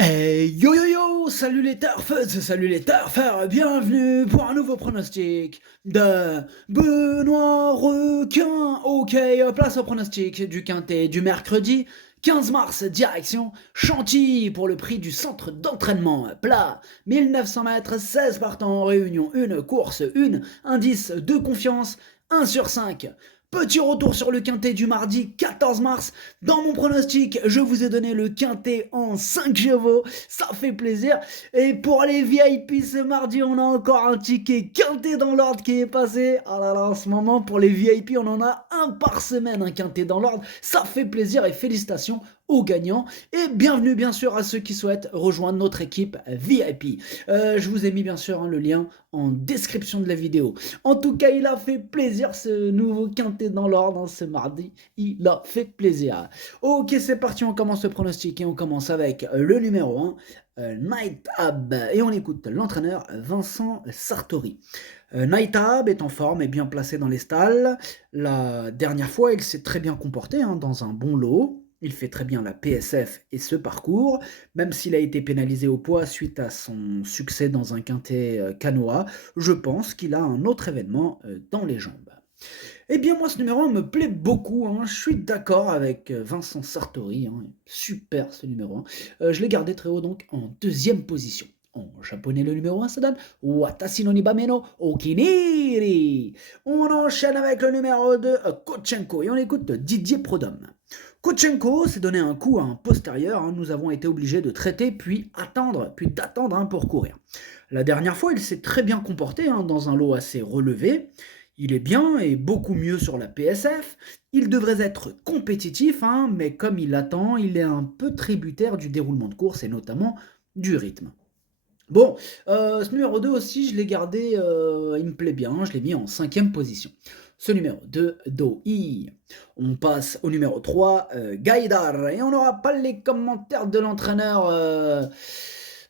Hey yo yo yo, salut les turfeuses, salut les turfeurs, bienvenue pour un nouveau pronostic de Benoît Requin. Ok, place au pronostic du quintet du mercredi 15 mars, direction Chantilly pour le prix du centre d'entraînement plat. 1900 mètres, 16 partants en réunion, une course, une indice de confiance, 1 sur 5. Petit retour sur le quintet du mardi 14 mars. Dans mon pronostic, je vous ai donné le quintet en 5 chevaux. Ça fait plaisir. Et pour les VIP ce mardi, on a encore un ticket quintet dans l'ordre qui est passé. Ah là là, en ce moment, pour les VIP, on en a un par semaine, un quintet dans l'ordre. Ça fait plaisir et félicitations aux gagnants. Et bienvenue bien sûr à ceux qui souhaitent rejoindre notre équipe VIP. Je vous ai mis bien sûr le lien en description de la vidéo. En tout cas, il a fait plaisir ce nouveau quintet dans l'ordre ce mardi. Il a fait plaisir. Ok, c'est parti, on commence le pronostic et on commence avec le numéro 1, Night Ab. Et on écoute l'entraîneur Vincent Sartori. Night Ab est en forme et bien placé dans les stalles. La dernière fois, il s'est très bien comporté dans un bon lot. Il fait très bien la PSF et ce parcours, même s'il a été pénalisé au poids suite à son succès dans un quintet canoë, je pense qu'il a un autre événement dans les jambes. Eh bien moi ce numéro 1 me plaît beaucoup, je suis d'accord avec Vincent Sartori, super ce numéro 1. Je l'ai gardé très haut donc en deuxième position. En japonais le numéro 1 ça donne Watashi no Nibameno Okiniri. On enchaîne avec le numéro 2, Kochenko, et on écoute Didier Prodhomme. Kochenko s'est donné un coup à un postérieur, nous avons été obligés de traiter puis d'attendre pour courir. La dernière fois il s'est très bien comporté dans un lot assez relevé. Il est bien et beaucoup mieux sur la PSF. Il devrait être compétitif, mais comme il attend, il est un peu tributaire du déroulement de course et notamment du rythme. Bon, ce numéro 2 aussi, je l'ai gardé, il me plaît bien, je l'ai mis en 5e position. Ce numéro 2, Doi. On passe au numéro 3, Gaïdar, et on n'aura pas les commentaires de l'entraîneur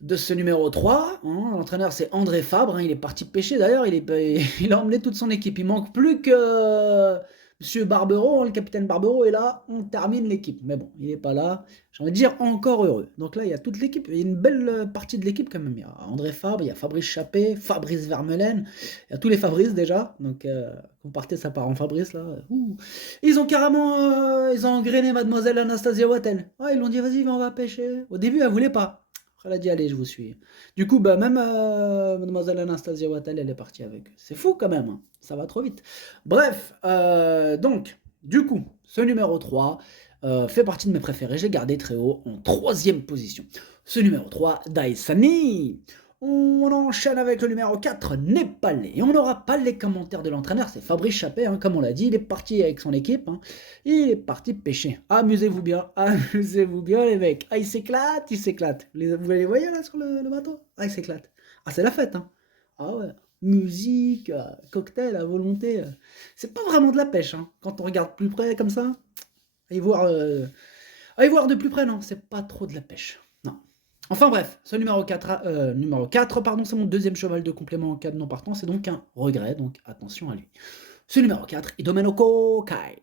de ce numéro 3. L'entraîneur c'est André Fabre, il est parti pêcher d'ailleurs, il a emmené toute son équipe. Il manque plus que Monsieur Barbero, le capitaine Barbero est là, on termine l'équipe. Mais bon, il n'est pas là, j'ai envie de dire encore heureux. Donc là, il y a toute l'équipe, il y a une belle partie de l'équipe quand même. Il y a André Fabre, il y a Fabrice Chappé, Fabrice Vermeulen, il y a tous les Fabrice déjà. Donc, vous partez, ça part en Fabrice là. Ils ont carrément ils ont engrainé Mademoiselle Anastasia Wattel. Ouais, ils l'ont dit, vas-y, on va pêcher. Au début, elle voulait pas. Elle a dit, allez, je vous suis. Du coup, même Mademoiselle Anastasia Wattel, elle est partie avec eux. C'est fou quand même, ça va trop vite. Bref, donc, du coup, ce numéro 3 fait partie de mes préférés. J'ai gardé très haut en 3e position. Ce numéro 3, Daisani. On enchaîne avec le numéro 4, Népalais. Et on n'aura pas les commentaires de l'entraîneur, c'est Fabrice Chappé, comme on l'a dit, il est parti avec son équipe. Il est parti pêcher. Amusez-vous bien les mecs. Ah, il s'éclate. Vous les voyez là sur le bateau? Ah, il s'éclate. Ah, c'est la fête. Ah ouais. Musique, cocktail à volonté. C'est pas vraiment de la pêche, quand on regarde plus près comme ça. Allez voir de plus près, non, c'est pas trop de la pêche. Non. Enfin bref, ce numéro 4 pardon, c'est mon deuxième cheval de complément en cas de non partant, c'est donc un regret, donc attention à lui. Ce numéro 4, Idomenoko Kai.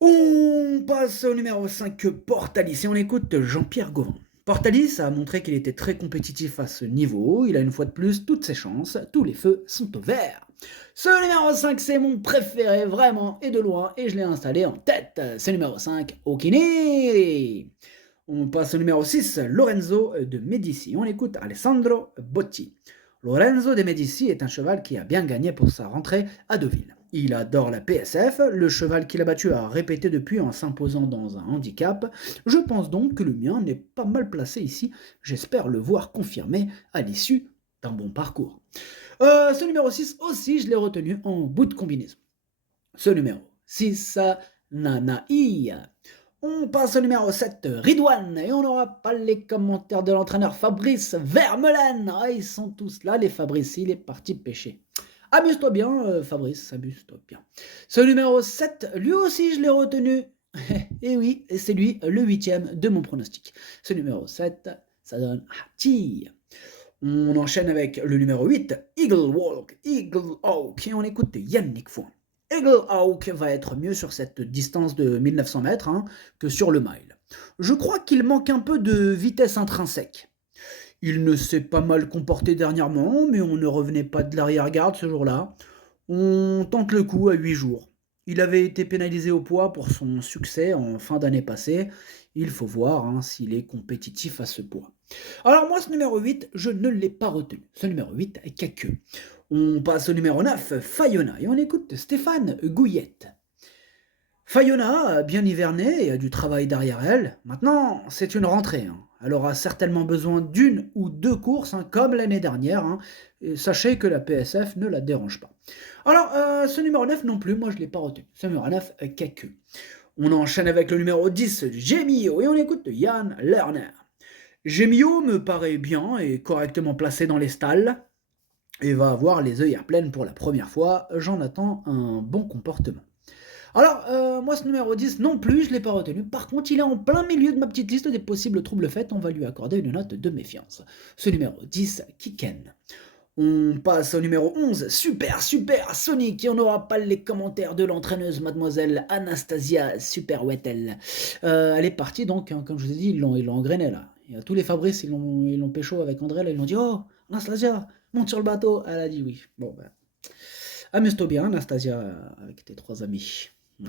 On passe au numéro 5, Portalis, et on écoute Jean-Pierre Gauvin. Portalis a montré qu'il était très compétitif à ce niveau, il a une fois de plus toutes ses chances, tous les feux sont au vert. Ce numéro 5, c'est mon préféré, vraiment, et de loin, et je l'ai installé en tête. C'est numéro 5, Okiniri. On passe au numéro 6, Lorenzo de Medici. On écoute Alessandro Botti. Lorenzo de Medici est un cheval qui a bien gagné pour sa rentrée à Deauville. Il adore la PSF, le cheval qu'il a battu a répété depuis en s'imposant dans un handicap. Je pense donc que le mien n'est pas mal placé ici. J'espère le voir confirmé à l'issue d'un bon parcours. Ce numéro 6 aussi, je l'ai retenu en bout de combinaison. Ce numéro 6, Nanaï. On passe au numéro 7, Ridwan, et on n'aura pas les commentaires de l'entraîneur Fabrice Vermeulen. Ah, ils sont tous là, les Fabrice, il est parti pêcher. Amuse-toi bien, Fabrice, amuse-toi bien. Ce numéro 7, lui aussi, je l'ai retenu. Et oui, c'est lui, le 8e de mon pronostic. Ce numéro 7, ça donne Hati. On enchaîne avec le numéro 8, Eagle Walk, Eagle Hawk, et on écoute Yannick Fouin. Eagle Hawk va être mieux sur cette distance de 1900 mètres que sur le mile. Je crois qu'il manque un peu de vitesse intrinsèque. Il ne s'est pas mal comporté dernièrement, mais on ne revenait pas de l'arrière-garde ce jour-là. On tente le coup à 8 jours. Il avait été pénalisé au poids pour son succès en fin d'année passée. Il faut voir hein, s'il est compétitif à ce poids. Alors moi, ce numéro 8, je ne l'ai pas retenu. Ce numéro 8, Kaku. On passe au numéro 9, Fayona, et on écoute Stéphane Gouillette. Fayona a bien hiverné et a du travail derrière elle. Maintenant, c'est une rentrée. Hein. Elle aura certainement besoin d'une ou deux courses, hein, comme l'année dernière. Hein. Et sachez que la PSF ne la dérange pas. Alors, ce numéro 9 non plus, moi je ne l'ai pas retenu. Ce numéro 9, Kaku. On enchaîne avec le numéro 10, Gemio, et on écoute Yann Lerner. Gemio me paraît bien et correctement placé dans les stalles, et va avoir les œillères pleines pour la première fois. J'en attends un bon comportement. Alors, moi ce numéro 10 non plus, je ne l'ai pas retenu. Par contre, il est en plein milieu de ma petite liste des possibles troubles faits. On va lui accorder une note de méfiance. Ce numéro 10, Kiken. On passe au numéro 11, Super Sonic, et on n'aura pas les commentaires de l'entraîneuse mademoiselle Anastasia Superwettel. Elle est partie donc, hein, comme je vous ai dit, ils l'ont engrainé là. Et tous les Fabrice, ils l'ont pécho avec André, là, ils l'ont dit « Oh, Anastasia, monte sur le bateau !» Elle a dit oui. Bon, ben, amuse-toi bien, Anastasia, avec tes 3 amis. Ouais.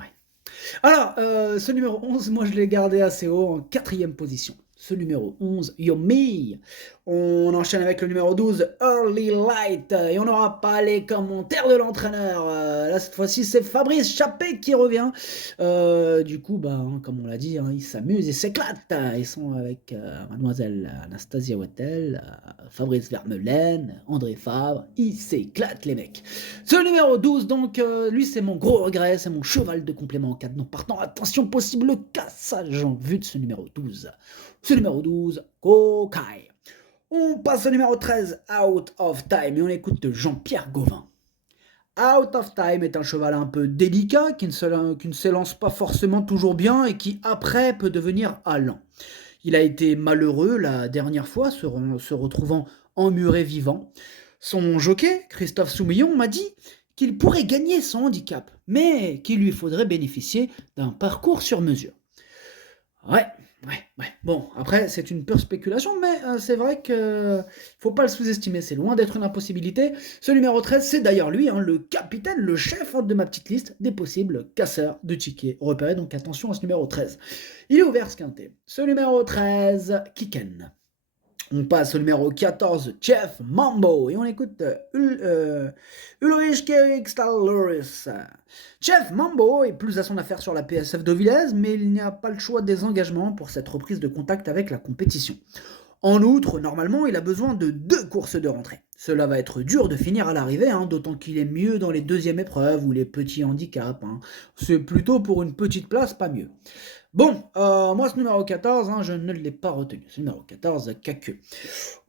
Alors, ce numéro 11, moi je l'ai gardé assez haut, en 4e position. Ce numéro 11, Yomi. On enchaîne avec le numéro 12, Early Light. Et on n'aura pas les commentaires de l'entraîneur. Là, cette fois-ci, c'est Fabrice Chappé qui revient. Du coup, bah, hein, comme on l'a dit, hein, ils s'amusent, ils s'éclatent. Ils sont avec mademoiselle Anastasia Wattel, Fabrice Vermeulen, André Fabre. Ils s'éclatent, les mecs. Ce numéro 12, donc, lui, c'est mon gros regret. C'est mon cheval de complément en cas de non partant. Attention, possible cassage en vue de ce numéro 12. Ce numéro 12, Kokai. On passe au numéro 13, Out of Time, et on écoute Jean-Pierre Gauvin. Out of Time est un cheval un peu délicat, qui ne s'élance pas forcément toujours bien, et qui après peut devenir allant. Il a été malheureux la dernière fois, se retrouvant emmuré vivant. Son jockey, Christophe Soumillon, m'a dit qu'il pourrait gagner son handicap, mais qu'il lui faudrait bénéficier d'un parcours sur mesure. Ouais. Bon, après, c'est une pure spéculation, mais c'est vrai que faut pas le sous-estimer, c'est loin d'être une impossibilité. Ce numéro 13, c'est d'ailleurs lui, hein, le capitaine, le chef de ma petite liste des possibles casseurs de tickets repérés, donc attention à ce numéro 13. Il est ouvert ce quintet. Ce numéro 13, Kiken. On passe au numéro 14, Chef Mambo, et on écoute Ulrich Kerikstal-Loris. Chef Mambo est plus à son affaire sur la PSF d'Auvilez, mais il n'y a pas le choix des engagements pour cette reprise de contact avec la compétition. En outre, normalement, il a besoin de 2 courses de rentrée. Cela va être dur de finir à l'arrivée, hein, d'autant qu'il est mieux dans les deuxièmes épreuves ou les petits handicaps. Hein. C'est plutôt pour une petite place, pas mieux. Bon, moi ce numéro 14, hein, je ne l'ai pas retenu. Ce numéro 14, Kaku.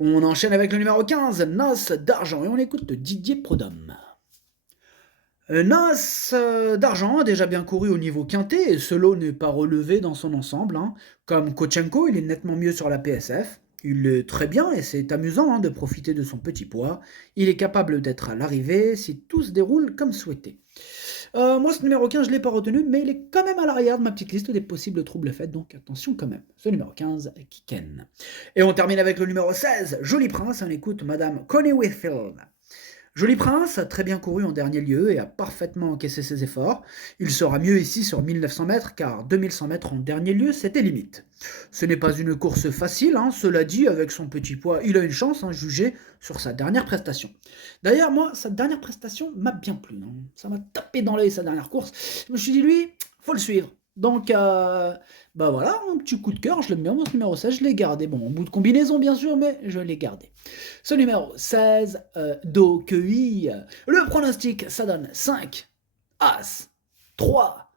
On enchaîne avec le numéro 15, Noce d'Argent, et on écoute Didier Prodhomme. Noce d'Argent a déjà bien couru au niveau quintet, et ce lot n'est pas relevé dans son ensemble. Hein. Comme Kochenko, il est nettement mieux sur la PSF. Il est très bien et c'est amusant hein, de profiter de son petit poids. Il est capable d'être à l'arrivée si tout se déroule comme souhaité. Moi, ce numéro 15, je ne l'ai pas retenu, mais il est quand même à l'arrière de ma petite liste des possibles troubles faits, donc attention quand même. Ce numéro 15, Kiken. Et on termine avec le numéro 16, Joli Prince, on écoute Madame Connie Whitfield. Joli Prince a très bien couru en dernier lieu et a parfaitement encaissé ses efforts. Il sera mieux ici sur 1900 mètres car 2100 mètres en dernier lieu, c'était limite. Ce n'est pas une course facile, hein, cela dit, avec son petit poids, il a une chance, hein, jugé sur sa dernière prestation. D'ailleurs, moi, sa dernière prestation m'a bien plu. Hein. Ça m'a tapé dans l'œil sa dernière course. Je me suis dit, lui, faut le suivre. Donc, bah voilà, un petit coup de cœur, je l'aime bien, mon numéro 16, je l'ai gardé. Bon, en bout de combinaison, bien sûr, mais je l'ai gardé. Ce numéro 16, Dokei. Le pronostic, ça donne 5, As, 3,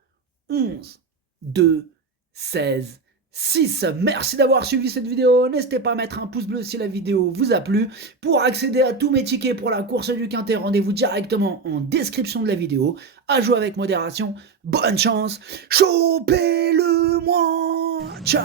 11, 2, 16, 6. Merci d'avoir suivi cette vidéo. N'hésitez pas à mettre un pouce bleu si la vidéo vous a plu. Pour accéder à tous mes tickets pour la course du Quintet, rendez-vous directement en description de la vidéo. À jouer avec modération. Bonne chance. Chopez-le-moi. Ciao.